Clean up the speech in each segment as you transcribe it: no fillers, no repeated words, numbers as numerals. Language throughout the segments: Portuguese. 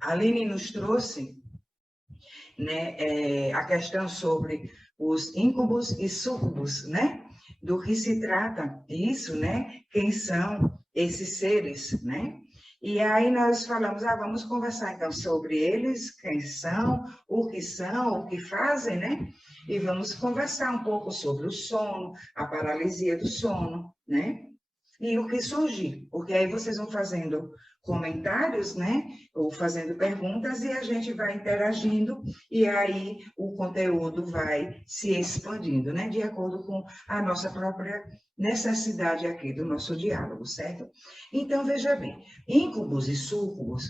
Aline nos trouxe, né, a questão sobre os íncubos e súcubos, né? Do que se trata isso, né? Quem são esses seres, né? E aí nós falamos, vamos conversar então sobre eles, quem são, o que fazem, né? E vamos conversar um pouco sobre o sono, a paralisia do sono, né? E o que surgir, porque aí vocês vão fazendo comentários, né? Ou fazendo perguntas e a gente vai interagindo e aí o conteúdo vai se expandindo, né? De acordo com a nossa própria necessidade aqui do nosso diálogo, certo? Então, veja bem, íncubos e súcubos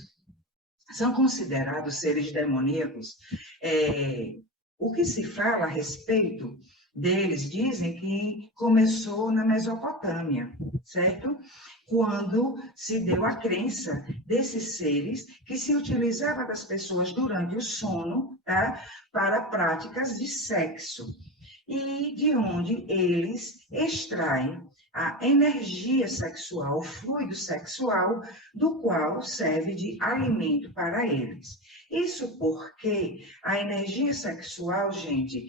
são considerados seres demoníacos. O que se fala a respeito deles, dizem que começou na Mesopotâmia, certo? Quando se deu a crença desses seres que se utilizava das pessoas durante o sono, tá? Para práticas de sexo. E de onde eles extraem a energia sexual, o fluido sexual, do qual serve de alimento para eles. Isso porque a energia sexual, gente,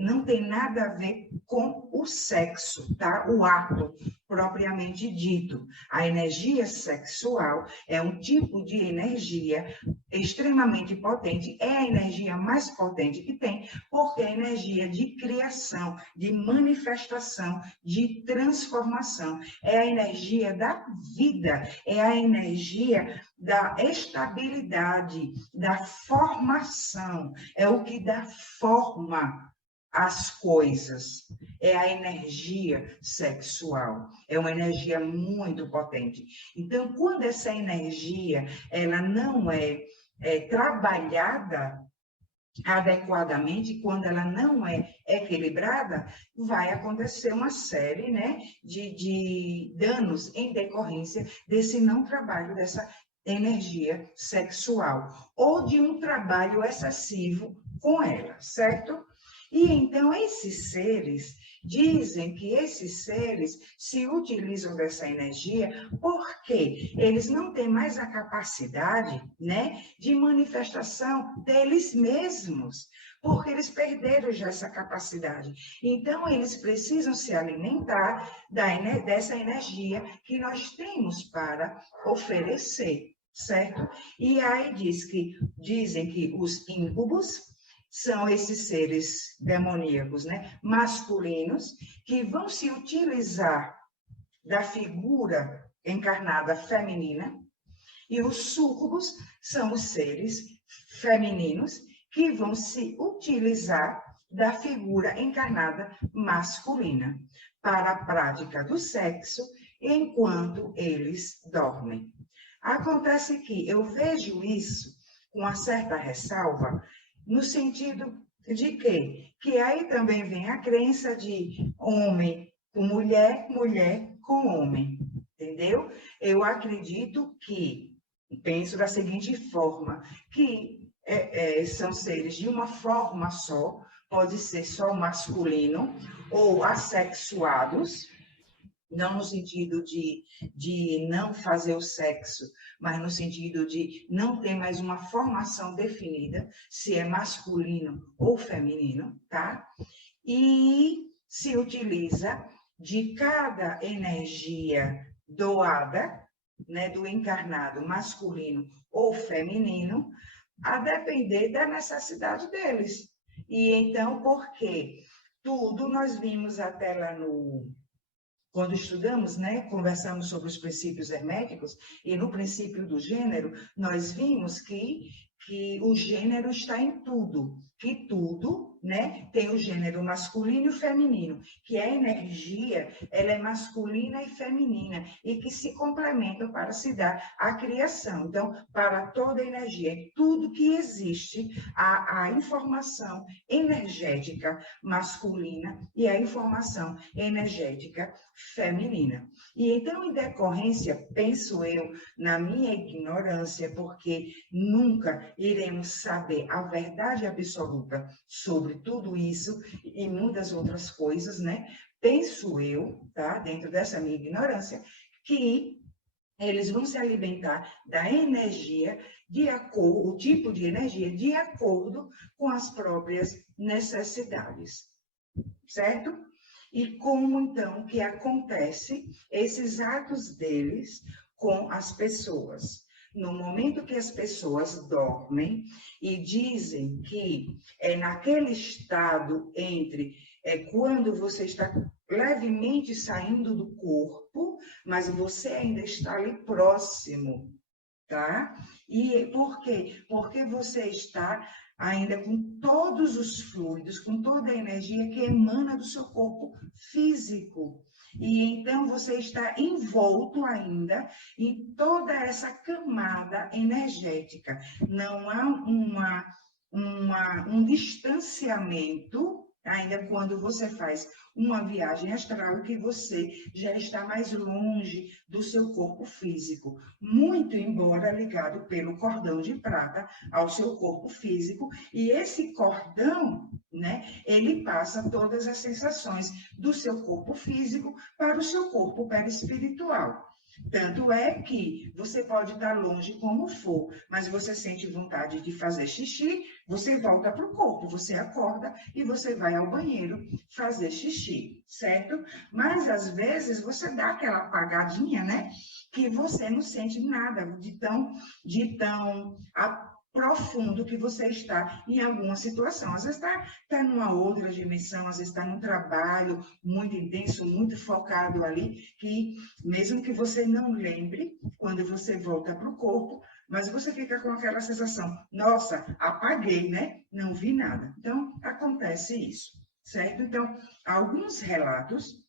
não tem nada a ver com o sexo, tá? O ato propriamente dito. A energia sexual é um tipo de energia extremamente potente, é a energia mais potente que tem, porque é a energia de criação, de manifestação, de transformação. É a energia da vida, é a energia da estabilidade, da formação, é o que dá forma às coisas. É a energia sexual, é uma energia muito potente. Então, quando essa energia ela não é trabalhada adequadamente, quando ela não é equilibrada, vai acontecer uma série, né, de danos em decorrência desse não trabalho dessa energia sexual, ou de um trabalho excessivo com ela, certo? E então esses seres, dizem que esses seres se utilizam dessa energia porque eles não têm mais a capacidade, né, de manifestação deles mesmos, porque eles perderam já essa capacidade. Então, eles precisam se alimentar dessa energia que nós temos para oferecer, certo? E aí dizem que os íncubos são esses seres demoníacos, né, masculinos, que vão se utilizar da figura encarnada feminina, e os súcubos são os seres femininos que vão se utilizar da figura encarnada masculina para a prática do sexo enquanto eles dormem. Acontece que eu vejo isso com uma certa ressalva, no sentido de que aí também vem a crença de homem com mulher, mulher com homem, entendeu? Eu acredito que, penso da seguinte forma, que são seres de uma forma só, pode ser só masculino ou assexuados, não no sentido de não fazer o sexo, mas no sentido de não ter mais uma formação definida, se é masculino ou feminino, tá? E se utiliza de cada energia doada, né, do encarnado masculino ou feminino, a depender da necessidade deles. E então, por quê? Tudo nós vimos até lá quando estudamos, né, conversamos sobre os princípios herméticos, e no princípio do gênero, nós vimos que o gênero está em tudo, que tudo, né, tem o gênero masculino e feminino, que a energia, ela é masculina e feminina, e que se complementam para se dar a criação. Então, para toda energia, tudo que existe, a informação energética masculina e a informação energética feminina. E então, em decorrência, penso eu, na minha ignorância, porque nunca iremos saber a verdade absoluta sobre tudo isso e muitas outras coisas, né? Penso eu, tá? Dentro dessa minha ignorância, que eles vão se alimentar da energia de acordo, o tipo de energia de acordo com as próprias necessidades, certo? E como então que acontece esses atos deles com as pessoas? No momento que as pessoas dormem e dizem que é naquele estado entre quando você está levemente saindo do corpo, mas você ainda está ali próximo, tá? E por quê? Porque você está ainda com todos os fluidos, com toda a energia que emana do seu corpo físico. E então você está envolto ainda em toda essa camada energética. Não há um distanciamento, ainda quando você faz uma viagem astral, que você já está mais longe do seu corpo físico, muito embora ligado pelo cordão de prata ao seu corpo físico, e esse cordão, né, ele passa todas as sensações do seu corpo físico para o seu corpo perispiritual. Tanto é que você pode estar longe como for, mas você sente vontade de fazer xixi, você volta para o corpo, você acorda e você vai ao banheiro fazer xixi, certo? Mas às vezes você dá aquela apagadinha, né? Que você não sente nada de tão profundo que você está em alguma situação. Às vezes está numa outra dimensão, às vezes está num trabalho muito intenso, muito focado ali, que mesmo que você não lembre, quando você volta para o corpo, mas você fica com aquela sensação, nossa, apaguei, né? Não vi nada. Então, acontece isso, certo? Então, alguns relatos,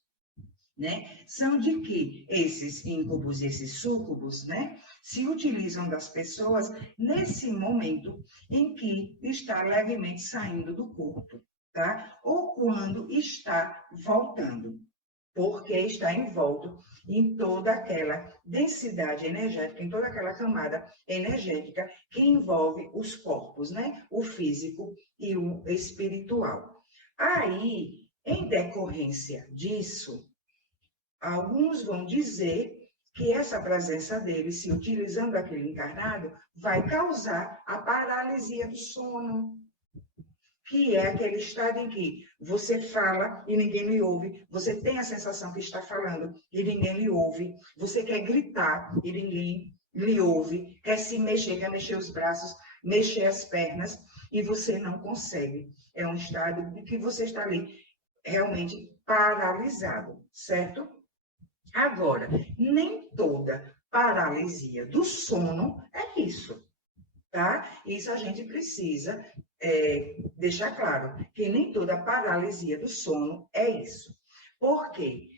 né, são de que esses íncubos e esses súcubos, né, se utilizam das pessoas nesse momento em que está levemente saindo do corpo, tá? Ou quando está voltando, porque está envolto em toda aquela densidade energética, em toda aquela camada energética que envolve os corpos, né? O físico e o espiritual. Aí, em decorrência disso, alguns vão dizer que essa presença dele, se utilizando aquele encarnado, vai causar a paralisia do sono, que é aquele estado em que você fala e ninguém lhe ouve, você tem a sensação que está falando e ninguém lhe ouve, você quer gritar e ninguém lhe ouve, quer se mexer, quer mexer os braços, mexer as pernas e você não consegue. É um estado de que você está ali realmente paralisado, certo? Agora, nem toda paralisia do sono é isso, tá? Isso a gente precisa deixar claro, que nem toda paralisia do sono é isso. Porque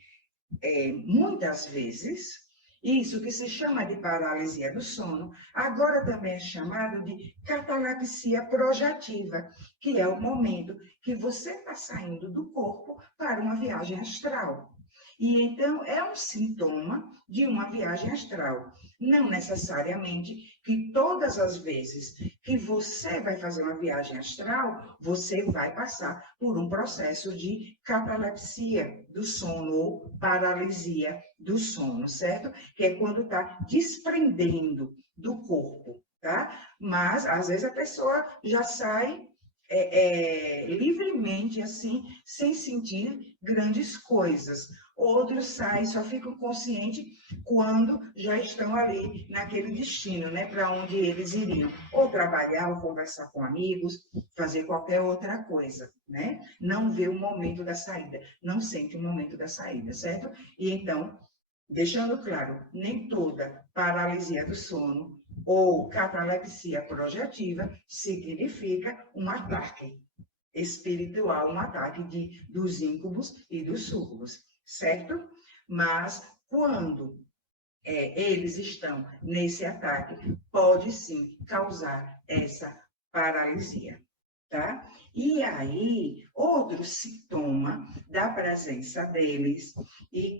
muitas vezes, isso que se chama de paralisia do sono, agora também é chamado de catalepsia projetiva, que é o momento que você está saindo do corpo para uma viagem astral. E então é um sintoma de uma viagem astral. Não necessariamente que todas as vezes que você vai fazer uma viagem astral, você vai passar por um processo de catalepsia do sono ou paralisia do sono, certo? Que é quando está desprendendo do corpo, tá? Mas às vezes a pessoa já sai livremente, assim, sem sentir grandes coisas. Outros saem, só ficam conscientes quando já estão ali naquele destino, né, para onde eles iriam. Ou trabalhar, ou conversar com amigos, fazer qualquer outra coisa, né? Não vê o momento da saída, não sente o momento da saída, certo? E então, deixando claro, nem toda paralisia do sono ou catalepsia projetiva significa um ataque espiritual, um ataque dos íncubos e dos súcubos, certo? Mas quando eles estão nesse ataque, pode sim causar essa paralisia, tá? E aí, outro sintoma da presença deles e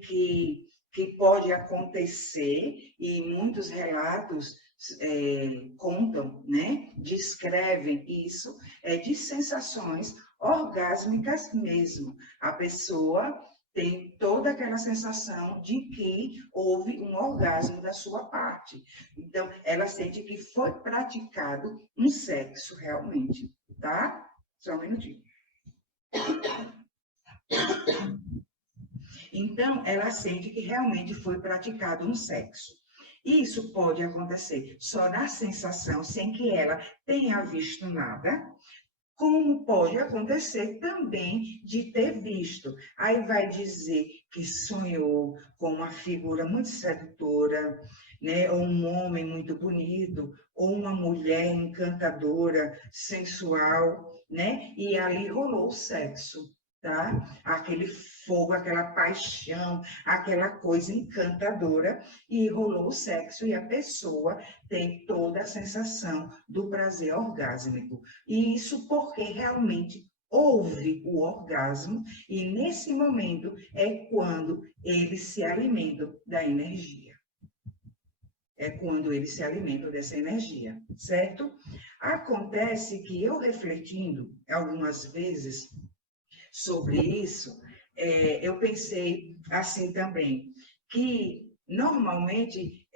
que pode acontecer, e muitos relatos contam, né? Descrevem isso, de sensações orgásmicas mesmo. A pessoa tem toda aquela sensação de que houve um orgasmo da sua parte. Então, ela sente que foi praticado um sexo realmente, tá? Só um minutinho. Então, ela sente que realmente foi praticado um sexo. Isso pode acontecer só na sensação, sem que ela tenha visto nada, como pode acontecer também de ter visto. Aí vai dizer que sonhou com uma figura muito sedutora, né? Ou um homem muito bonito, ou uma mulher encantadora, sensual, né? E ali rolou o sexo, tá? Aquele fogo, aquela paixão, aquela coisa encantadora, e rolou o sexo, e a pessoa tem toda a sensação do prazer orgásmico. E isso porque realmente houve o orgasmo, e nesse momento é quando eles se alimentam da energia. É quando eles se alimentam dessa energia, certo? Acontece que eu refletindo algumas vezes sobre isso, eu pensei assim também, que normalmente,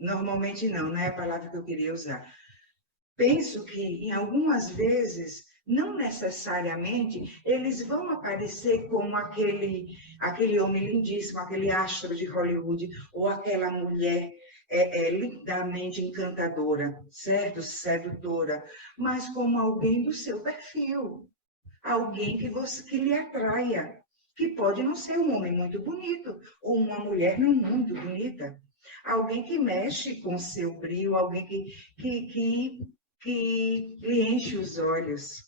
normalmente não é a palavra que eu queria usar. Penso que, em algumas vezes, não necessariamente, eles vão aparecer como aquele homem lindíssimo, aquele astro de Hollywood, ou aquela mulher lindamente encantadora, certo? Sedutora, mas como alguém do seu perfil, alguém que lhe atraia, que pode não ser um homem muito bonito, ou uma mulher não muito bonita, alguém que mexe com seu brilho, alguém que lhe enche os olhos,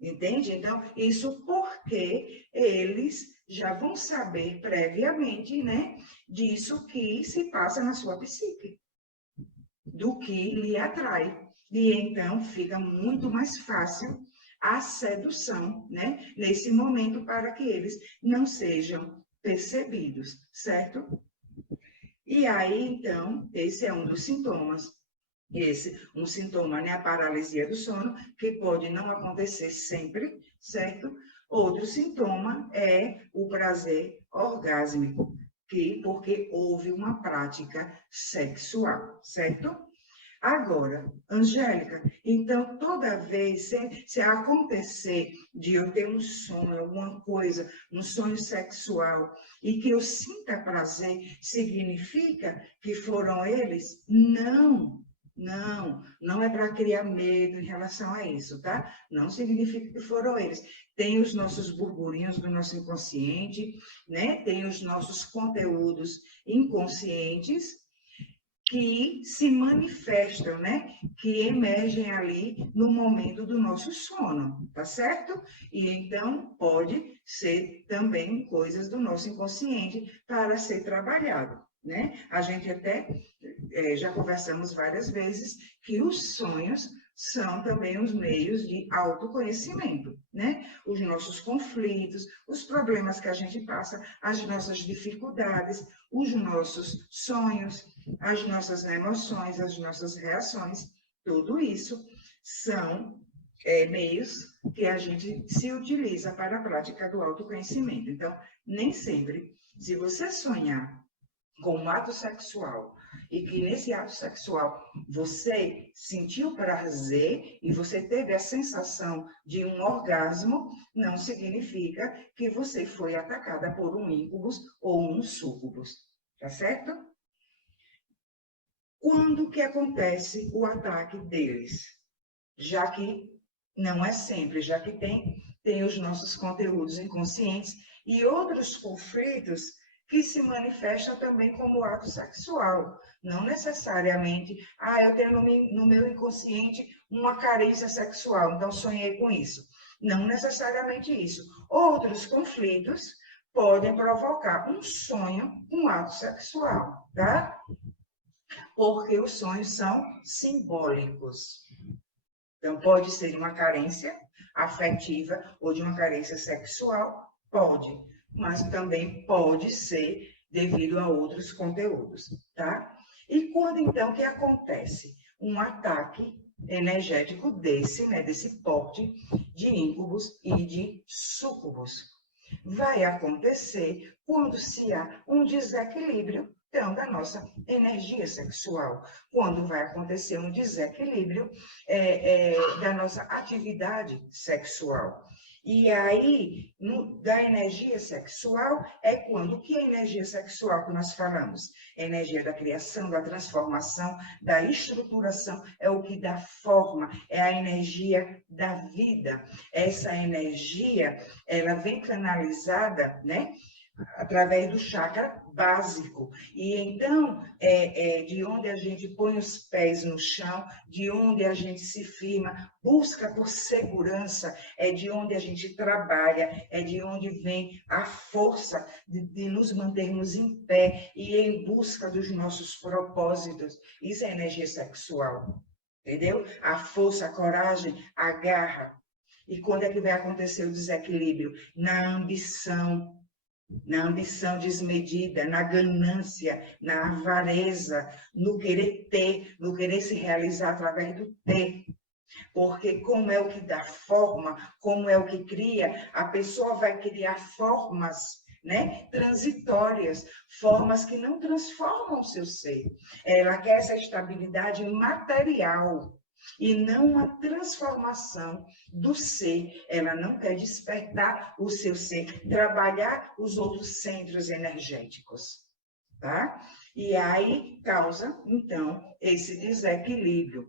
entende? Então, isso porque eles já vão saber previamente, né, disso que se passa na sua psique, do que lhe atrai. E então fica muito mais fácil a sedução, né, nesse momento, para que eles não sejam percebidos, certo? E aí, então, esse é um dos sintomas. Um sintoma, né, a paralisia do sono, que pode não acontecer sempre, certo? Outro sintoma é o prazer orgásmico, porque houve uma prática sexual, certo? Agora, Angélica, então toda vez, se acontecer de eu ter um sonho, alguma coisa, um sonho sexual, e que eu sinta prazer, significa que foram eles? Não é para criar medo em relação a isso, tá? Não significa que foram eles. Tem os nossos burburinhos do nosso inconsciente, né? Tem os nossos conteúdos inconscientes, que se manifestam, né? Que emergem ali no momento do nosso sono, tá certo? E então pode ser também coisas do nosso inconsciente para ser trabalhado, né? A gente até já conversamos várias vezes que os sonhos são também os meios de autoconhecimento, né? Os nossos conflitos, os problemas que a gente passa, as nossas dificuldades, os nossos sonhos, as nossas emoções, as nossas reações, tudo isso são meios que a gente se utiliza para a prática do autoconhecimento. Então, nem sempre, se você sonhar com um ato sexual e que nesse ato sexual você sentiu prazer e você teve a sensação de um orgasmo, não significa que você foi atacada por um íncubus ou um súcubus, tá certo? Quando que acontece o ataque deles? Já que não é sempre, já que tem os nossos conteúdos inconscientes e outros conflitos que se manifestam também como ato sexual. Não necessariamente, eu tenho no meu inconsciente uma carência sexual, então sonhei com isso. Não necessariamente isso. Outros conflitos podem provocar um sonho com ato sexual, tá? Porque os sonhos são simbólicos. Então, pode ser de uma carência afetiva ou de uma carência sexual, pode, mas também pode ser devido a outros conteúdos, tá? E quando, então, que acontece um ataque energético desse, né, desse porte de íncubos e de súcubos? vai acontecer quando se há um desequilíbrio, então, da nossa energia sexual, quando vai acontecer um desequilíbrio da nossa atividade sexual. E aí, da energia sexual, é quando, que é a energia sexual que nós falamos? É a energia da criação, da transformação, da estruturação, é o que dá forma, é a energia da vida. Essa energia, ela vem canalizada, né? Através do chakra básico. E então, de onde a gente põe os pés no chão, de onde a gente se firma, busca por segurança, é de onde a gente trabalha, é de onde vem a força de nos mantermos em pé e em busca dos nossos propósitos. Isso é energia sexual, entendeu? A força, a coragem, a garra. E quando é que vai acontecer o desequilíbrio? Na ambição desmedida, na ganância, na avareza, no querer ter, no querer se realizar através do ter. Porque como é o que dá forma, como é o que cria, a pessoa vai criar formas, né, transitórias, formas que não transformam o seu ser. Ela quer essa estabilidade material e não uma transformação do ser. Ela não quer despertar o seu ser, trabalhar os outros centros energéticos, tá? E aí causa, então, esse desequilíbrio.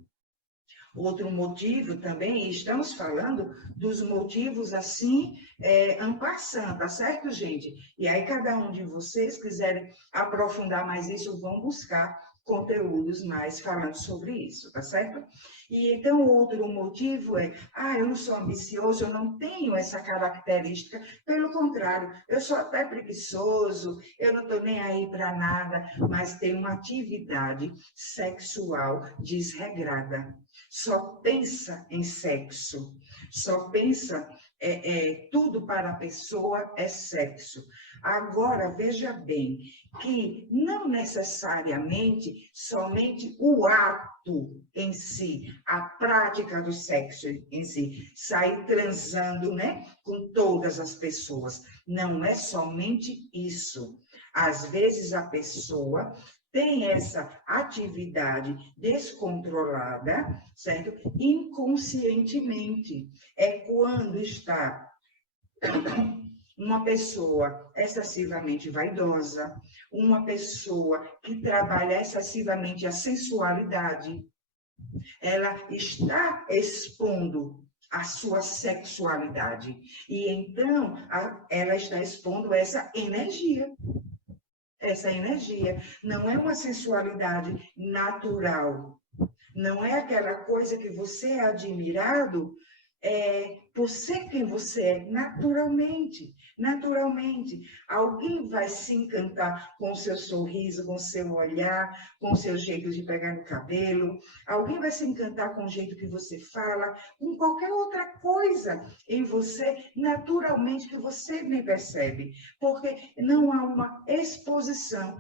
Outro motivo também, estamos falando dos motivos assim, en passant, tá certo, gente? E aí cada um de vocês quiserem aprofundar mais isso, vão buscar conteúdos mais falando sobre isso, tá certo? E então, outro motivo é, eu não sou ambicioso, eu não tenho essa característica, pelo contrário, eu sou até preguiçoso, eu não estou nem aí para nada, mas tenho uma atividade sexual desregrada. Só pensa em sexo, só pensa, tudo para a pessoa é sexo. Agora, veja bem, que não necessariamente somente o ato em si, a prática do sexo em si, sair transando, né, com todas as pessoas. Não é somente isso. Às vezes a pessoa tem essa atividade descontrolada, certo? Inconscientemente. É quando está uma pessoa excessivamente vaidosa, uma pessoa que trabalha excessivamente a sensualidade, ela está expondo a sua sexualidade. E então, ela está expondo essa energia. Essa energia não é uma sensualidade natural, não é aquela coisa que você é admirado por ser quem você é, naturalmente. Naturalmente. Alguém vai se encantar com o seu sorriso, com o seu olhar, com o seu jeito de pegar no cabelo. Alguém vai se encantar com o jeito que você fala, com qualquer outra coisa em você, naturalmente, que você nem percebe. Porque não há uma exposição,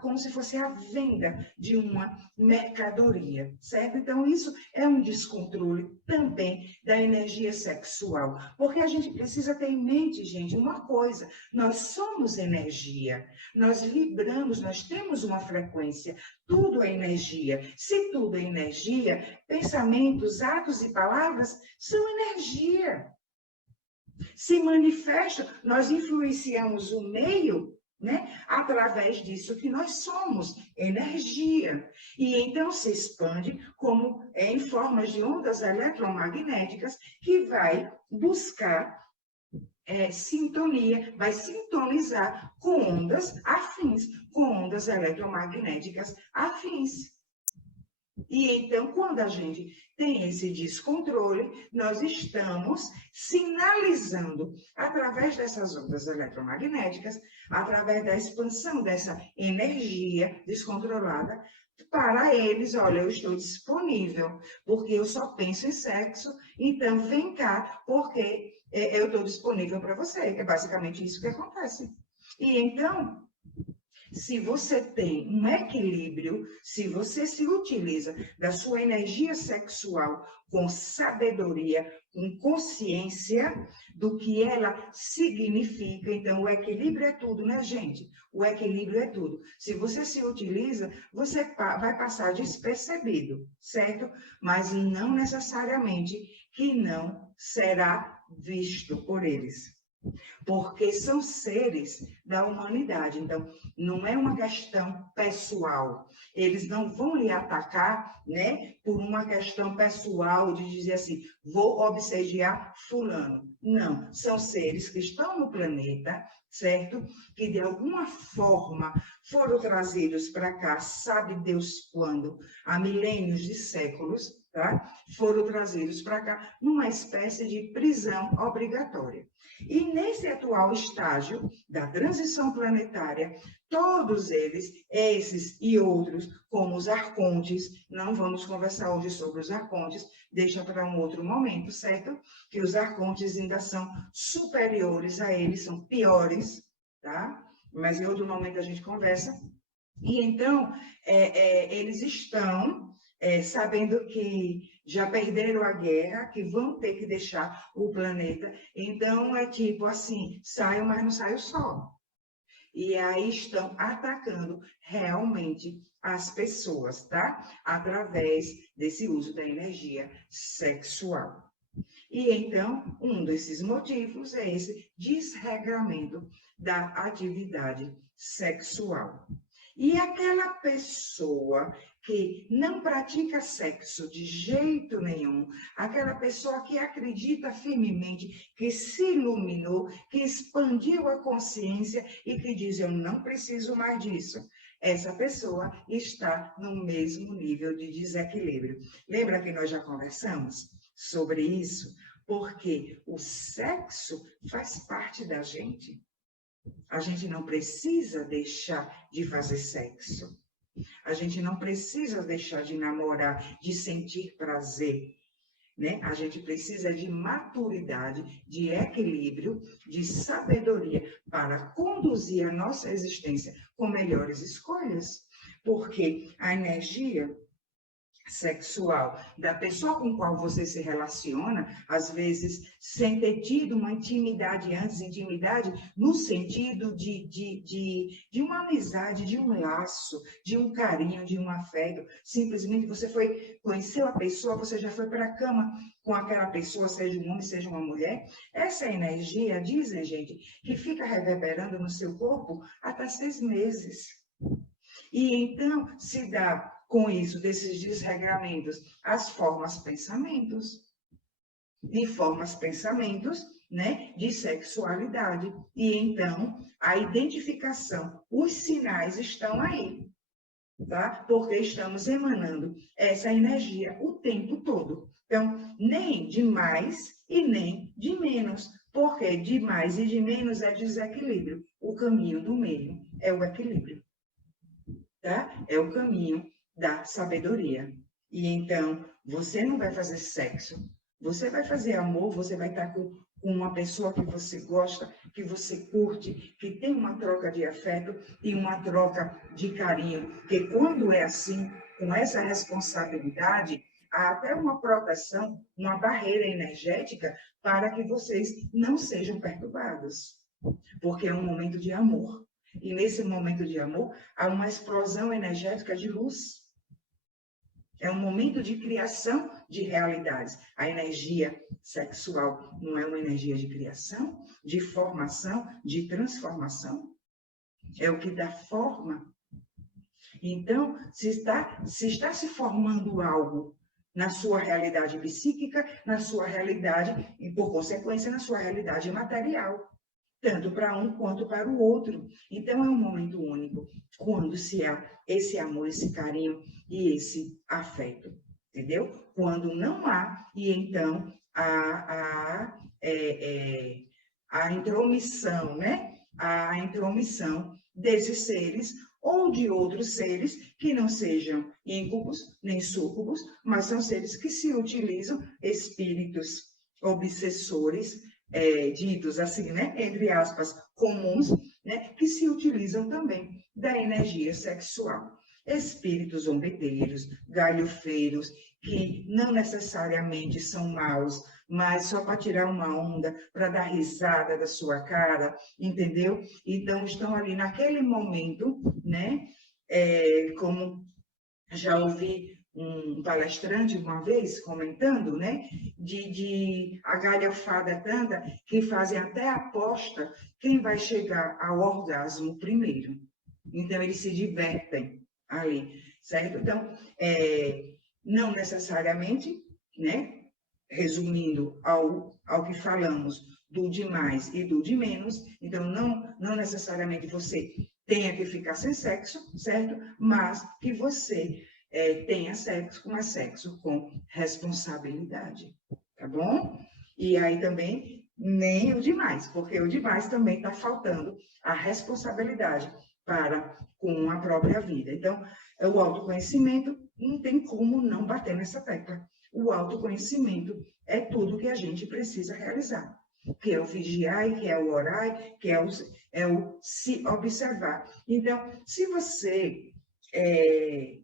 como se fosse a venda de uma mercadoria, certo? Então, isso é um descontrole também da energia sexual. Porque a gente precisa ter em mente, gente, uma coisa: nós somos energia, nós vibramos, nós temos uma frequência, tudo é energia. Se tudo é energia, pensamentos, atos e palavras são energia. Se manifestam, nós influenciamos o meio, né? Através disso que nós somos, energia. E então se expande como em formas de ondas eletromagnéticas que vai buscar sintonia, vai sintonizar com ondas afins, com ondas eletromagnéticas afins. E então, quando a gente tem esse descontrole, nós estamos sinalizando, através dessas ondas eletromagnéticas, através da expansão dessa energia descontrolada, para eles: olha, eu estou disponível, porque eu só penso em sexo, então vem cá, porque eu estou disponível para você. É basicamente isso que acontece. E então, Se você tem um equilíbrio, se você se utiliza da sua energia sexual com sabedoria, com consciência do que ela significa, então o equilíbrio é tudo, né, gente? O equilíbrio é tudo. Se você se utiliza, você vai passar despercebido, certo? Mas não necessariamente que não será visto por eles. Porque são seres da humanidade. Então, não é uma questão pessoal. Eles não vão lhe atacar, né, por uma questão pessoal de dizer assim, vou obsediar fulano. Não, são seres que estão no planeta, certo? Que de alguma forma foram trazidos para cá, sabe Deus quando, há milênios de séculos, tá? Foram trazidos para cá numa espécie de prisão obrigatória. E nesse atual estágio da transição planetária, todos eles, esses e outros, como os arcontes, não vamos conversar hoje sobre os arcontes, deixa para um outro momento, certo? Que os arcontes ainda são superiores a eles, são piores, tá? Mas em outro momento a gente conversa. E então, eles estão sabendo que já perderam a guerra, que vão ter que deixar o planeta. Então, é tipo assim, saio, mas não saio só. E aí estão atacando realmente as pessoas, tá? Através desse uso da energia sexual. E então, um desses motivos é esse desregramento da atividade sexual. E aquela pessoa que não pratica sexo de jeito nenhum, aquela pessoa que acredita firmemente, que se iluminou, que expandiu a consciência e que diz, eu não preciso mais disso. Essa pessoa está no mesmo nível de desequilíbrio. Lembra que nós já conversamos sobre isso? Porque o sexo faz parte da gente. A gente não precisa deixar de fazer sexo. A gente não precisa deixar de namorar, de sentir prazer, né? A gente precisa de maturidade, de equilíbrio, de sabedoria para conduzir a nossa existência com melhores escolhas. Porque a energia sexual da pessoa com qual você se relaciona, às vezes sem ter tido uma intimidade antes, intimidade no sentido de uma amizade, de um laço, de um carinho, de um afeto. Simplesmente você conheceu a pessoa, você já foi para a cama com aquela pessoa, seja um homem, seja uma mulher. Essa energia, dizem, gente, que fica reverberando no seu corpo até 6 meses. E então se dá com isso, desses desregramentos, as formas pensamentos, né, de sexualidade. E então, a identificação, os sinais estão aí, tá? Porque estamos emanando essa energia o tempo todo. Então, nem de mais e nem de menos, porque de mais e de menos é desequilíbrio. O caminho do meio é o equilíbrio, tá? É o caminho da sabedoria. E então, você não vai fazer sexo, você vai fazer amor, você vai estar com uma pessoa que você gosta, que você curte, que tem uma troca de afeto e uma troca de carinho. Porque quando é assim, com essa responsabilidade, há até uma proteção, uma barreira energética para que vocês não sejam perturbados. Porque é um momento de amor. E nesse momento de amor, há uma explosão energética de luz. É um momento de criação de realidades. A energia sexual não é uma energia de criação, de formação, de transformação? É o que dá forma. Então, se está se formando algo na sua realidade psíquica, na sua realidade, e por consequência, na sua realidade material. Tanto para um quanto para o outro. Então, é um momento único, quando se há esse amor, esse carinho e esse afeto, entendeu? Quando não há, e então a intromissão, né? A intromissão desses seres ou de outros seres que não sejam íncubos nem súcubos, mas são seres que se utilizam, espíritos obsessores, ditos assim, né, entre aspas, comuns, né, que se utilizam também da energia sexual. Espíritos zombeteiros, galhofeiros, que não necessariamente são maus, mas só para tirar uma onda, para dar risada da sua cara, entendeu? Então, estão ali naquele momento, né? Como já ouvi um palestrante uma vez comentando, né? De a galhofada tanta que fazem até aposta quem vai chegar ao orgasmo primeiro. Então, eles se divertem ali, certo? Então, não necessariamente, né? Resumindo ao que falamos do de mais e do de menos, então não necessariamente você tenha que ficar sem sexo, certo? Mas que você tenha sexo, mas sexo com responsabilidade, tá bom? E aí também nem o demais, porque o demais também está faltando a responsabilidade para com a própria vida. Então, o autoconhecimento não tem como não bater nessa tecla. O autoconhecimento é tudo que a gente precisa realizar, que é o vigiar, que é o orar, que é o se observar. Então, se você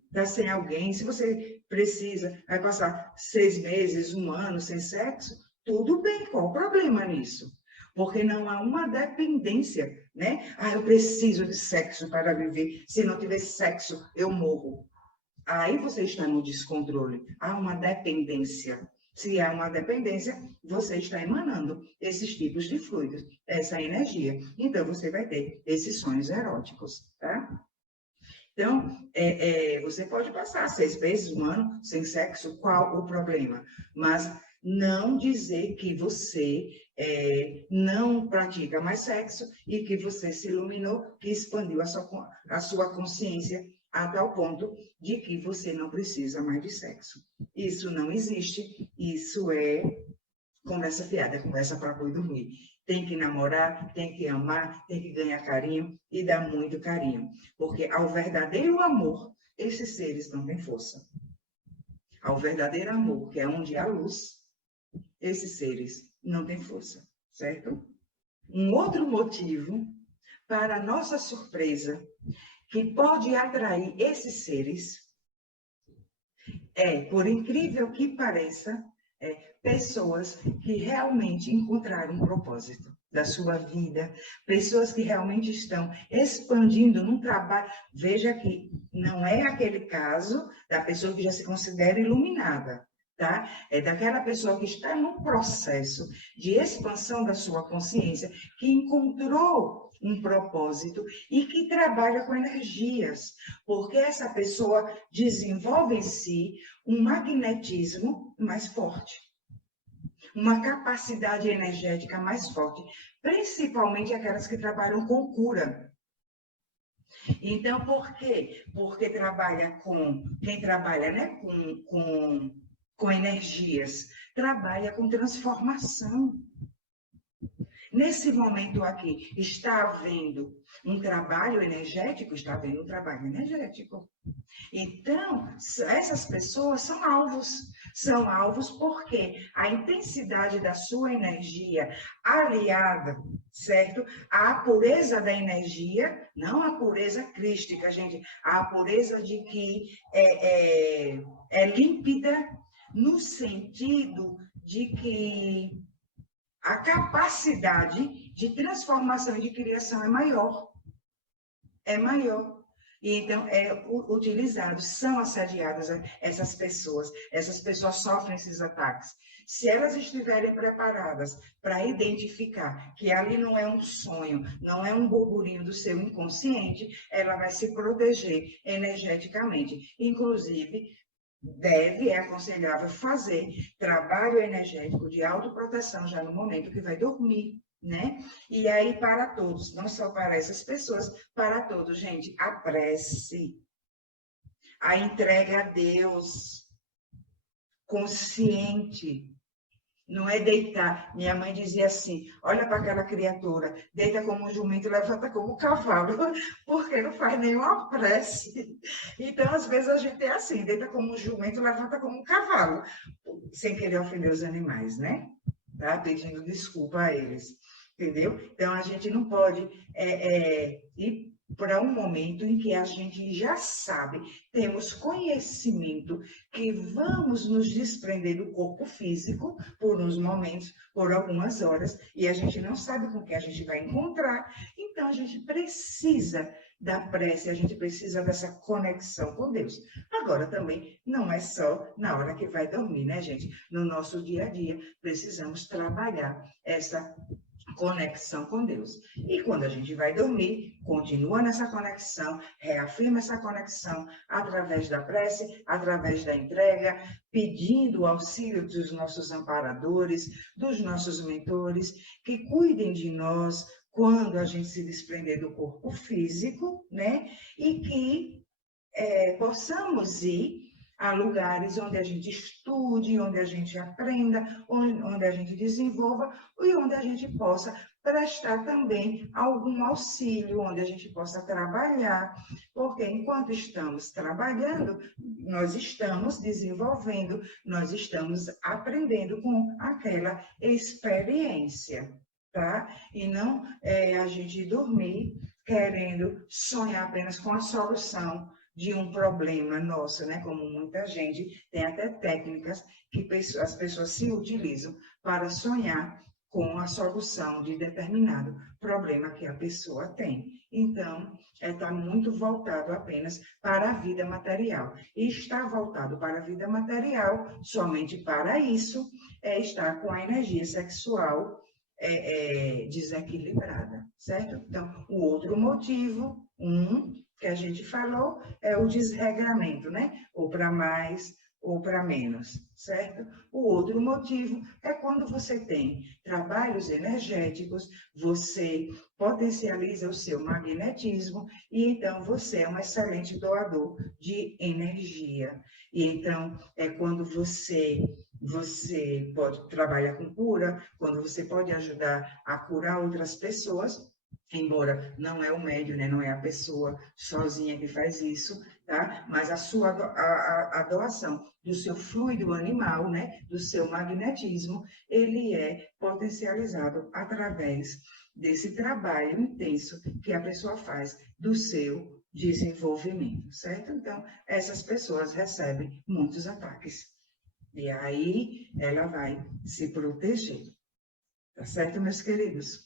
está sem alguém, se você precisa, vai passar 6 meses, 1 ano sem sexo, tudo bem, qual o problema nisso? Porque não há uma dependência, né? Eu preciso de sexo para viver, se não tiver sexo, eu morro. Aí você está no descontrole. Há uma dependência. Se há uma dependência, você está emanando esses tipos de fluidos, essa energia. Então, você vai ter esses sonhos eróticos, tá? Então, você pode passar 6 meses, 1 ano sem sexo, qual o problema? Mas não dizer que você não pratica mais sexo e que você se iluminou, que expandiu a sua consciência a tal ponto de que você não precisa mais de sexo. Isso não existe, isso é conversa fiada, conversa para boi dormir. Tem que namorar, tem que amar, tem que ganhar carinho e dar muito carinho. Porque ao verdadeiro amor, esses seres não têm força. Ao verdadeiro amor, que é onde há luz, esses seres não têm força, certo? Um outro motivo, para nossa surpresa, que pode atrair esses seres por incrível que pareça, pessoas que realmente encontraram um propósito da sua vida, pessoas que realmente estão expandindo num trabalho. Veja que não é aquele caso da pessoa que já se considera iluminada, tá? É daquela pessoa que está num processo de expansão da sua consciência, que encontrou um propósito e que trabalha com energias, porque essa pessoa desenvolve em si um magnetismo mais forte, uma capacidade energética mais forte, principalmente aquelas que trabalham com cura. Então, por quê? Porque quem trabalha, né, com energias, trabalha com transformação. Nesse momento aqui, está havendo um trabalho energético? Está havendo um trabalho energético. Então, essas pessoas são alvos porque a intensidade da sua energia aliada, certo? À pureza da energia, não a pureza crística, gente, a pureza de que é límpida no sentido de que a capacidade de transformação e de criação é maior. É maior. E então, são assediadas essas pessoas sofrem esses ataques. Se elas estiverem preparadas para identificar que ali não é um sonho, não é um burburinho do seu inconsciente, ela vai se proteger energeticamente. Inclusive, é aconselhável fazer trabalho energético de autoproteção já no momento que vai dormir, né? E aí, para todos, não só para essas pessoas, para todos, gente, a prece, a entrega a Deus, consciente, não é deitar. Minha mãe dizia assim, olha para aquela criatura, deita como um jumento, levanta como um cavalo, porque não faz nenhuma prece. Então, às vezes, a gente é assim, deita como um jumento, levanta como um cavalo, sem querer ofender os animais, né? Tá? Pedindo desculpa a eles. entendeu? Então, a gente não pode ir para um momento em que a gente já sabe, temos conhecimento que vamos nos desprender do corpo físico por uns momentos, por algumas horas, e a gente não sabe com o que a gente vai encontrar. Então, a gente precisa da prece, a gente precisa dessa conexão com Deus. Agora, também, não é só na hora que vai dormir, né, gente? No nosso dia a dia, precisamos trabalhar essa conexão com Deus. E quando a gente vai dormir, continua nessa conexão, reafirma essa conexão através da prece, através da entrega, pedindo o auxílio dos nossos amparadores, dos nossos mentores, que cuidem de nós quando a gente se desprender do corpo físico, né? E que possamos ir a lugares onde a gente estude, onde a gente aprenda, onde a gente desenvolva e onde a gente possa prestar também algum auxílio, onde a gente possa trabalhar, porque enquanto estamos trabalhando, nós estamos desenvolvendo, nós estamos aprendendo com aquela experiência, tá? E não a gente dormir querendo sonhar apenas com a solução de um problema nosso, né? Como muita gente, tem até técnicas que as pessoas se utilizam para sonhar com a solução de determinado problema que a pessoa tem. Então, está muito voltado apenas para a vida material. E estar voltado para a vida material, somente para isso, é estar com a energia sexual desequilibrada, certo? Então, o outro motivo, que a gente falou, é o desregramento, né? Ou para mais ou para menos, certo? O outro motivo é quando você tem trabalhos energéticos, você potencializa o seu magnetismo e então você é um excelente doador de energia. E então é quando você pode trabalhar com cura, quando você pode ajudar a curar outras pessoas, embora não é o médium, né? Não é a pessoa sozinha que faz isso, tá? Mas a doação do seu fluido animal, né? Do seu magnetismo, ele é potencializado através desse trabalho intenso que a pessoa faz do seu desenvolvimento, certo? Então, essas pessoas recebem muitos ataques. E aí ela vai se proteger. Tá certo, meus queridos?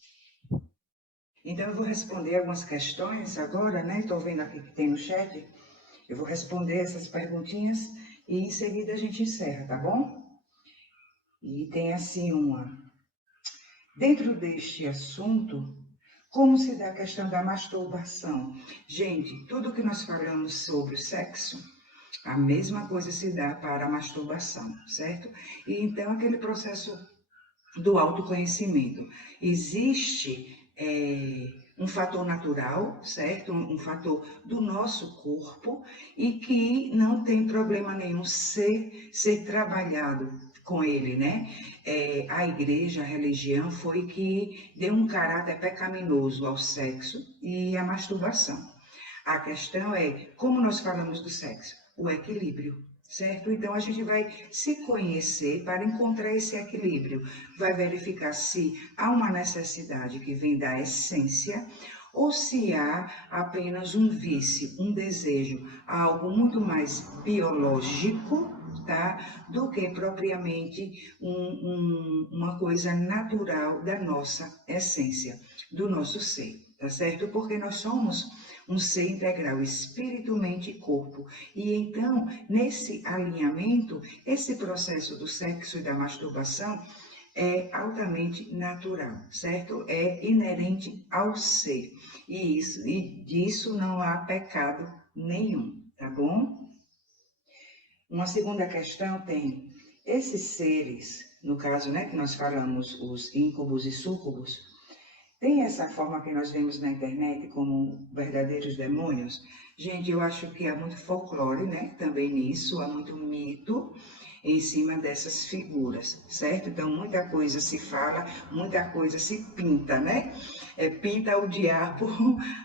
Então, eu vou responder algumas questões agora, né? Estou vendo aqui que tem no chat. Eu vou responder essas perguntinhas e em seguida a gente encerra, tá bom? E tem assim uma. Dentro deste assunto, como se dá a questão da masturbação? Gente, tudo que nós falamos sobre sexo, a mesma coisa se dá para a masturbação, certo? E então, aquele processo do autoconhecimento. Existe um fator natural, certo? Um fator do nosso corpo e que não tem problema nenhum ser trabalhado com ele, né? A igreja, a religião foi que deu um caráter pecaminoso ao sexo e à masturbação. A questão é, como nós falamos do sexo? O equilíbrio, certo? Então, a gente vai se conhecer para encontrar esse equilíbrio. Vai verificar se há uma necessidade que vem da essência ou se há apenas um vício, um desejo, algo muito mais biológico, tá? Do que propriamente uma coisa natural da nossa essência, do nosso ser, tá certo? Porque nós somos um ser integral, espírito, mente e corpo. E então, nesse alinhamento, esse processo do sexo e da masturbação é altamente natural, certo? É inerente ao ser. E disso não há pecado nenhum, tá bom? Uma segunda questão tem, esses seres, no caso, né, que nós falamos, os íncubos e súcubos, tem essa forma que nós vemos na internet como verdadeiros demônios? Gente, eu acho que há muito folclore, né? Também nisso, há muito mito em cima dessas figuras, certo? Então, muita coisa se fala, muita coisa se pinta, né? Pinta o diabo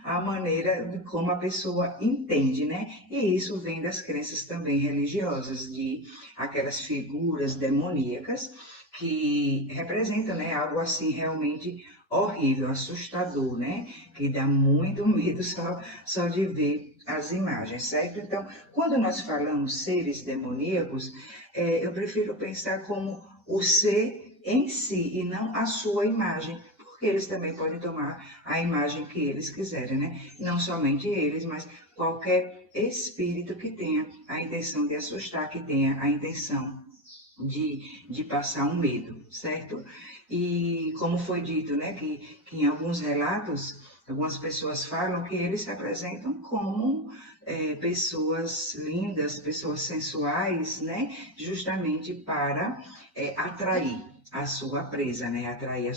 a maneira de como a pessoa entende, né? E isso vem das crenças também religiosas, de aquelas figuras demoníacas que representam, né? Algo assim realmente horrível, assustador, né? Que dá muito medo só de ver as imagens, certo? Então, quando nós falamos seres demoníacos, eu prefiro pensar como o ser em si e não a sua imagem, porque eles também podem tomar a imagem que eles quiserem, né? Não somente eles, mas qualquer espírito que tenha a intenção de assustar, que tenha a intenção de passar um medo, certo? E como foi dito, né, que em alguns relatos, algumas pessoas falam que eles se apresentam como pessoas lindas, pessoas sensuais, né, justamente para atrair a sua presa, né, atrair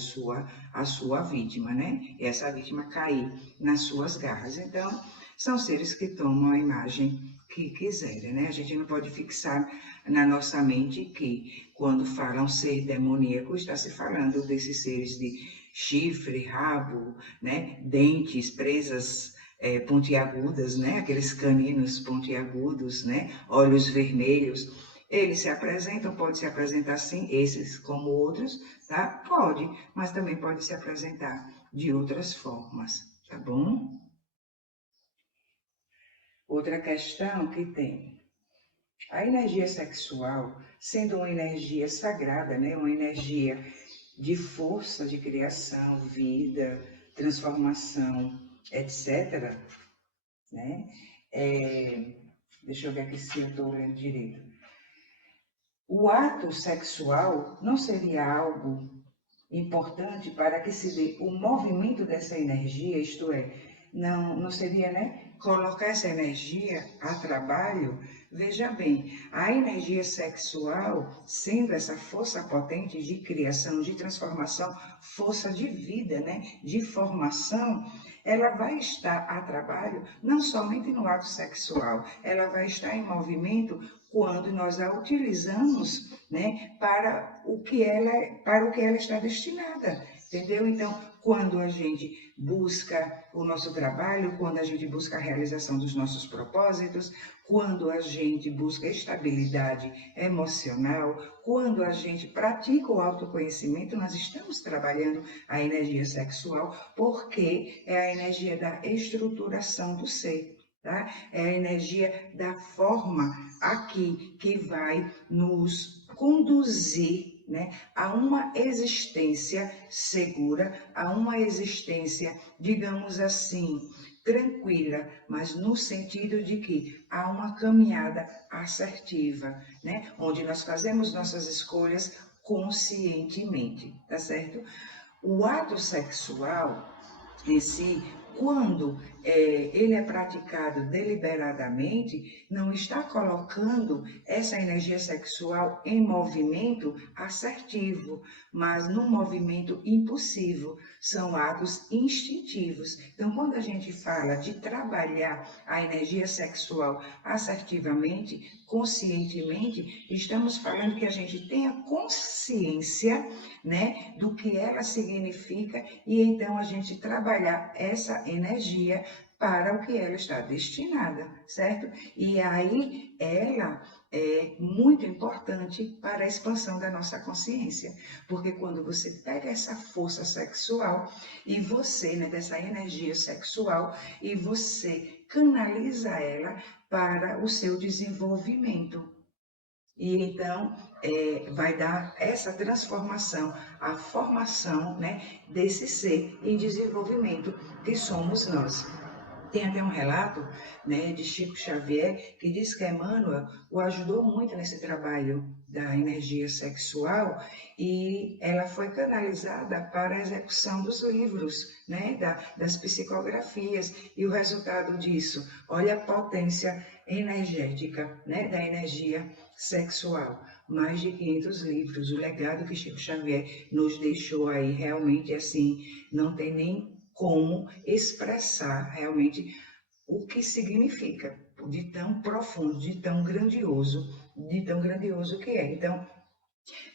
a sua vítima, né, e essa vítima cair nas suas garras. Então, são seres que tomam a imagem que quiserem, né? A gente não pode fixar na nossa mente que, quando falam ser demoníaco, está se falando desses seres de chifre, rabo, né? Dentes, presas pontiagudas, né? Aqueles caninos pontiagudos, né? Olhos vermelhos. Eles se apresentam, pode se apresentar sim, esses como outros, tá? Pode, mas também pode se apresentar de outras formas, tá bom? Outra questão que tem. A energia sexual, sendo uma energia sagrada, né? Uma energia de força de criação, vida, transformação, etc., né? Deixa eu ver aqui se eu estou lendo direito. O ato sexual não seria algo importante para que se dê o movimento dessa energia, isto é, não seria, né, colocar essa energia a trabalho. Veja bem, a energia sexual, sendo essa força potente de criação, de transformação, força de vida, né, de formação, ela vai estar a trabalho não somente no ato sexual, ela vai estar em movimento quando nós a utilizamos, né, para o que ela está destinada, entendeu? Então, quando a gente busca o nosso trabalho, quando a gente busca a realização dos nossos propósitos, quando a gente busca estabilidade emocional, quando a gente pratica o autoconhecimento, nós estamos trabalhando a energia sexual, porque é a energia da estruturação do ser. Tá? É a energia da forma aqui que vai nos conduzir, né, a uma existência segura, a uma existência, digamos assim, tranquila, mas no sentido de que há uma caminhada assertiva, né, onde nós fazemos nossas escolhas conscientemente, tá certo? O ato sexual em si, quando ele é praticado deliberadamente, não está colocando essa energia sexual em movimento assertivo, mas num movimento impulsivo. São atos instintivos. Então, quando a gente fala de trabalhar a energia sexual assertivamente, conscientemente, estamos falando que a gente tenha consciência, né, do que ela significa e então a gente trabalhar essa energia para o que ela está destinada, certo? E aí ela é muito importante para a expansão da nossa consciência, porque quando você pega essa força sexual e você, né, dessa energia sexual, e você canaliza ela para o seu desenvolvimento, e então vai dar essa transformação, a formação, né, desse ser em desenvolvimento que somos nós. Tem até um relato, né, de Chico Xavier que diz que Emmanuel o ajudou muito nesse trabalho da energia sexual e ela foi canalizada para a execução dos livros, né, das psicografias. E o resultado disso, olha a potência energética, né, da energia sexual. Mais de 500 livros, o legado que Chico Xavier nos deixou aí realmente assim, não tem nem como expressar realmente o que significa, de tão profundo, de tão grandioso que é. Então,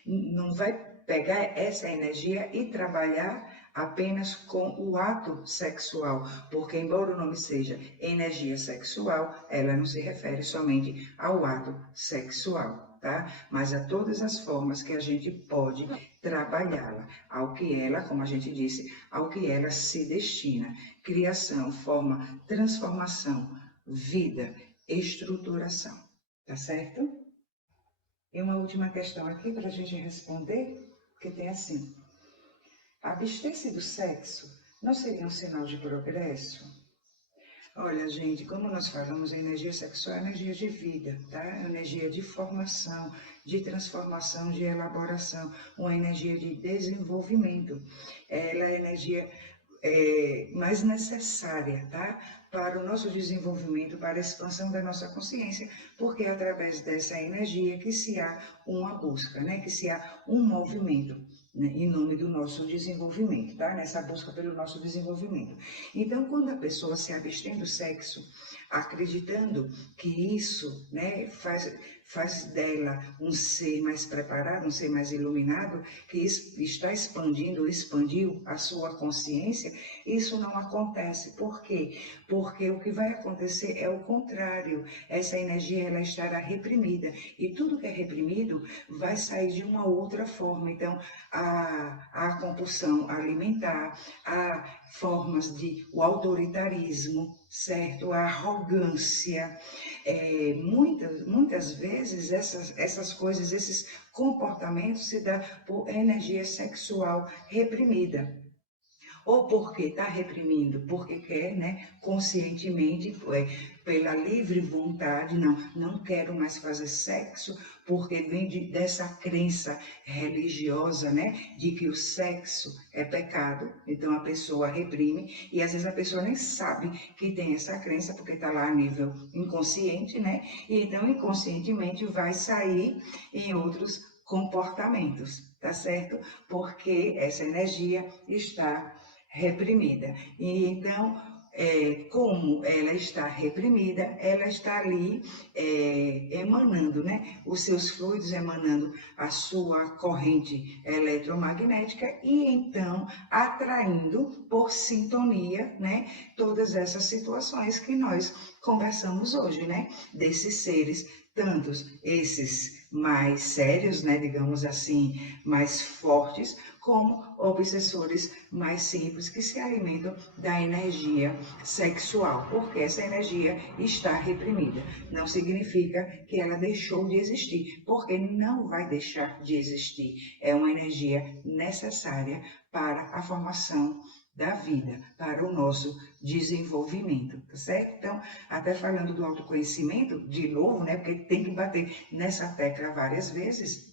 não vai pegar essa energia e trabalhar apenas com o ato sexual, porque embora o nome seja energia sexual, ela não se refere somente ao ato sexual, tá? Mas a todas as formas que a gente pode trabalhá-la, ao que ela, como a gente disse, ao que ela se destina: criação, forma, transformação, vida, estruturação, tá certo? E uma última questão aqui para a gente responder, que tem assim: abster-se do sexo não seria um sinal de progresso? Olha, gente, como nós falamos, a energia sexual é energia de vida, tá? É energia de formação, de transformação, de elaboração, uma energia de desenvolvimento. Ela é a energia mais necessária, tá? Para o nosso desenvolvimento, para a expansão da nossa consciência, porque é através dessa energia que se há uma busca, né? Que se há um movimento, né? Em nome do nosso desenvolvimento, tá? Nessa busca pelo nosso desenvolvimento. Então, quando a pessoa se abstém do sexo, acreditando que isso, né, faz dela um ser mais preparado, um ser mais iluminado, que está expandindo, expandiu a sua consciência, isso não acontece. Por quê? Porque o que vai acontecer é o contrário. Essa energia, ela estará reprimida, e tudo que é reprimido vai sair de uma outra forma. Então, a compulsão alimentar, a formas de o autoritarismo, certo? A arrogância. Muitas vezes essas coisas, esses comportamentos se dão por energia sexual reprimida. Ou porque está reprimindo, porque quer, né, conscientemente, pela livre vontade, não quero mais fazer sexo, porque vem dessa crença religiosa, né, de que o sexo é pecado. Então a pessoa reprime, e às vezes a pessoa nem sabe que tem essa crença, porque está lá a nível inconsciente, né, e então inconscientemente vai sair em outros comportamentos, tá certo? Porque essa energia está reprimida. E então, como ela está reprimida, ela está ali emanando, né? Os seus fluidos emanando a sua corrente eletromagnética e então atraindo por sintonia, né? Todas essas situações que nós conversamos hoje, né? Desses seres, tantos esses mais sérios, né? Digamos assim, mais fortes, como obsessores mais simples que se alimentam da energia sexual, porque essa energia está reprimida. Não significa que ela deixou de existir, porque não vai deixar de existir. É uma energia necessária para a formação da vida, para o nosso desenvolvimento, tá certo? Então, até falando do autoconhecimento, de novo, né, porque tem que bater nessa tecla várias vezes.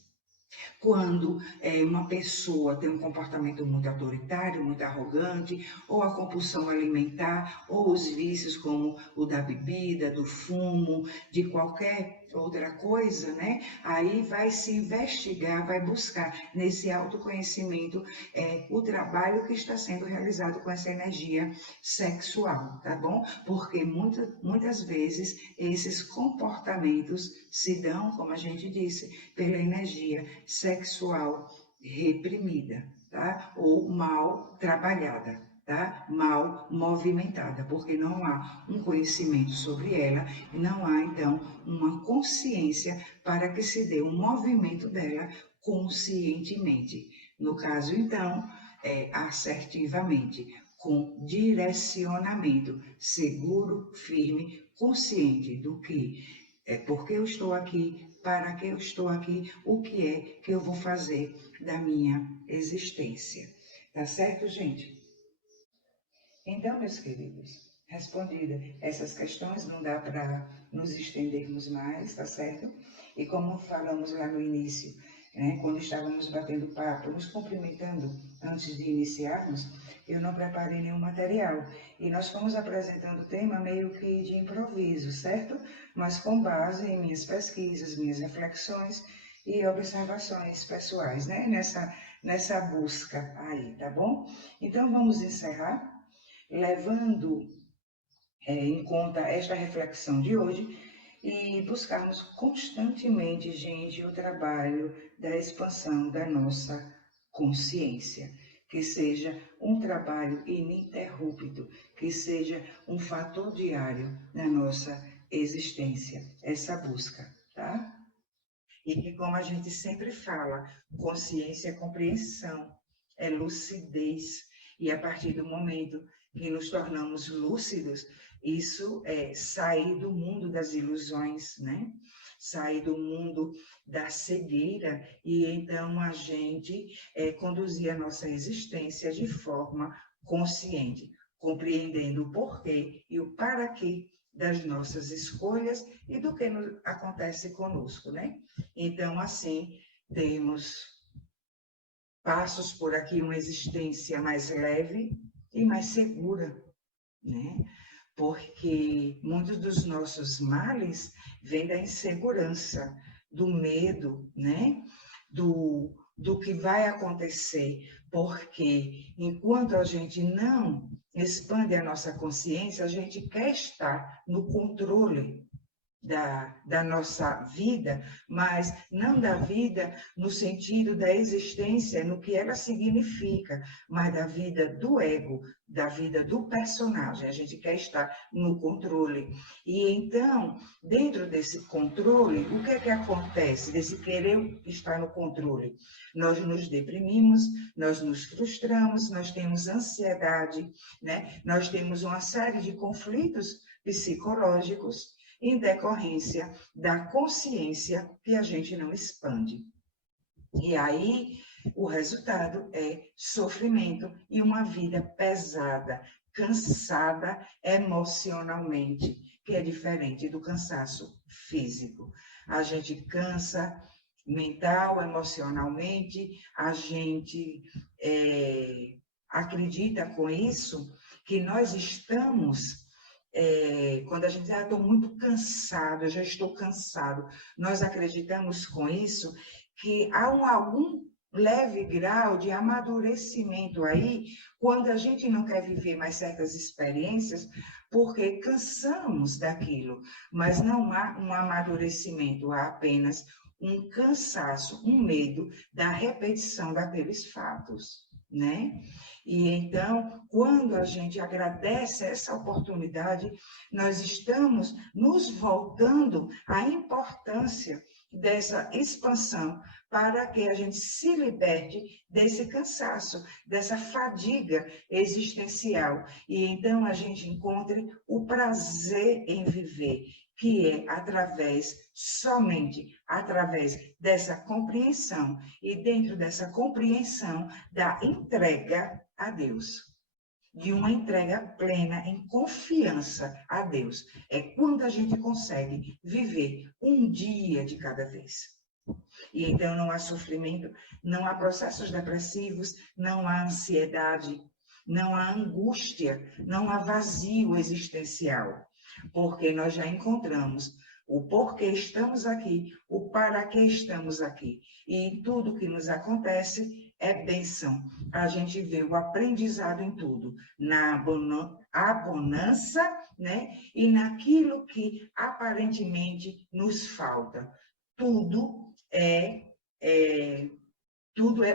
Quando uma pessoa tem um comportamento muito autoritário, muito arrogante, ou a compulsão alimentar, ou os vícios como o da bebida, do fumo, de qualquer outra coisa, né? Aí vai se investigar, vai buscar nesse autoconhecimento o trabalho que está sendo realizado com essa energia sexual, tá bom? Porque muitas vezes esses comportamentos se dão, como a gente disse, pela energia sexual reprimida, tá? Ou mal trabalhada, tá? Mal movimentada, porque não há um conhecimento sobre ela e não há, então, uma consciência para que se dê um movimento dela conscientemente. No caso, então, assertivamente, com direcionamento seguro, firme, consciente do que porque eu estou aqui, para que eu estou aqui, o que é que eu vou fazer da minha existência. Tá certo, gente? Então, meus queridos, respondida essas questões, não dá para nos estendermos mais, tá certo? E como falamos lá no início, né, quando estávamos batendo papo, nos cumprimentando antes de iniciarmos, eu não preparei nenhum material. E nós fomos apresentando o tema meio que de improviso, certo? Mas com base em minhas pesquisas, minhas reflexões e observações pessoais, né? Nessa busca aí, tá bom? Então, vamos encerrar levando em conta esta reflexão de hoje e buscarmos constantemente, gente, o trabalho da expansão da nossa consciência. que seja um trabalho ininterrupto, que seja um fator diário na nossa existência, essa busca, tá? E que, como a gente sempre fala, consciência é compreensão, é lucidez. E a partir do momento que nos tornamos lúcidos, isso é sair do mundo das ilusões, né? Sair do mundo da cegueira e então a gente conduzir a nossa existência de forma consciente, compreendendo o porquê e o para quê das nossas escolhas e do que acontece conosco, né? Então, assim, temos passos por aqui, uma existência mais leve e mais segura, né? Porque muitos dos nossos males vêm da insegurança, do medo, né? Do que vai acontecer, porque enquanto a gente não expande a nossa consciência, a gente quer estar no controle da nossa vida, mas não da vida no sentido da existência, no que ela significa, mas da vida do ego, da vida do personagem. A gente quer estar no controle. E então, dentro desse controle, o que é que acontece? Desse querer estar no controle? Nós nos deprimimos, nós nos frustramos, nós temos ansiedade, né? Nós temos uma série de conflitos psicológicos em decorrência da consciência que a gente não expande. E aí, o resultado é sofrimento e uma vida pesada, cansada emocionalmente, que é diferente do cansaço físico. A gente cansa mental, emocionalmente, a gente acredita com isso que nós estamos quando a gente diz, estou muito cansado, eu já estou cansado, nós acreditamos com isso que há algum leve grau de amadurecimento aí, quando a gente não quer viver mais certas experiências, porque cansamos daquilo, mas não há um amadurecimento, há apenas um cansaço, um medo da repetição daqueles fatos, né? E então, quando a gente agradece essa oportunidade, nós estamos nos voltando à importância dessa expansão para que a gente se liberte desse cansaço, dessa fadiga existencial. E então a gente encontre o prazer em viver, que é somente através dessa compreensão e dentro dessa compreensão da entrega a Deus, de uma entrega plena em confiança a Deus. É quando a gente consegue viver um dia de cada vez. E então não há sofrimento, não há processos depressivos, não há ansiedade, não há angústia, não há vazio existencial, porque nós já encontramos o porquê estamos aqui, o para que estamos aqui. E em tudo que nos acontece é bênção. A gente vê o aprendizado em tudo, na abonança, né? E naquilo que aparentemente nos falta. Tudo é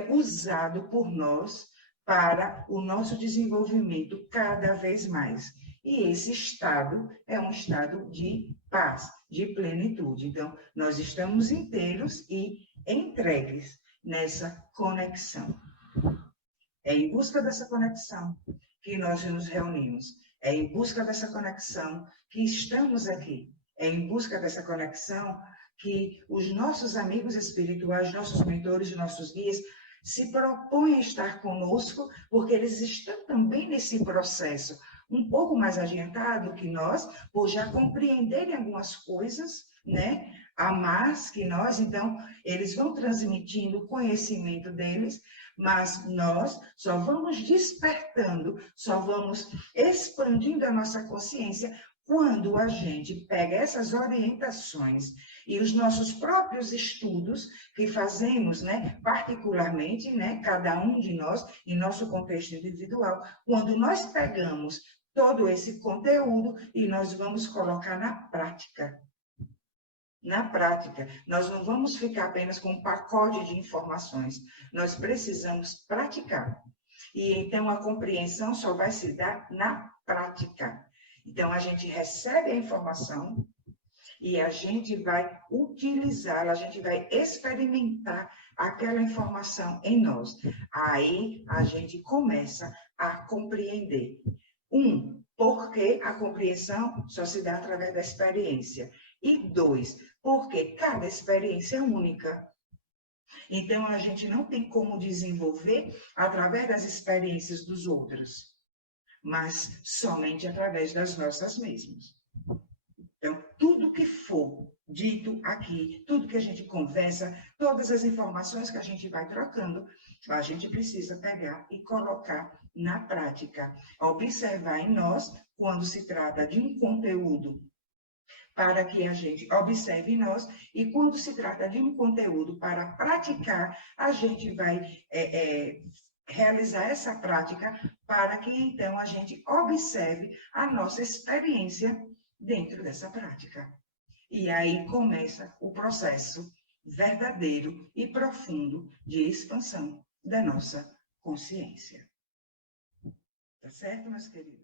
usado por nós para o nosso desenvolvimento cada vez mais. E esse estado é um estado de paz, de plenitude. Então, nós estamos inteiros e entregues nessa conexão. É em busca dessa conexão que nós nos reunimos. É em busca dessa conexão que estamos aqui. É em busca dessa conexão que os nossos amigos espirituais, nossos mentores, nossos guias, se propõem a estar conosco, porque eles estão também nesse processo, um pouco mais adiantado que nós, por já compreenderem algumas coisas, né? A mais que nós, então, eles vão transmitindo o conhecimento deles, mas nós só vamos despertando, só vamos expandindo a nossa consciência quando a gente pega essas orientações e os nossos próprios estudos que fazemos, né, particularmente, né, cada um de nós, em nosso contexto individual, quando nós pegamos todo esse conteúdo e nós vamos colocar na prática. Na prática, nós não vamos ficar apenas com um pacote de informações, nós precisamos praticar. E então a compreensão só vai se dar na prática. Então a gente recebe a informação e a gente vai utilizá-la, a gente vai experimentar aquela informação em nós. Aí a gente começa a compreender. Porque a compreensão só se dá através da experiência. E 2, porque cada experiência é única. Então, a gente não tem como desenvolver através das experiências dos outros, mas somente através das nossas mesmas. Então, tudo que for dito aqui, tudo que a gente conversa, todas as informações que a gente vai trocando, a gente precisa pegar e colocar na prática. Observar em nós, quando se trata de um conteúdo, para que a gente observe em nós, e quando se trata de um conteúdo para praticar, a gente vai realizar essa prática para que, então, a gente observe a nossa experiência dentro dessa prática. E aí começa o processo verdadeiro e profundo de expansão da nossa consciência. Tá certo, meus queridos?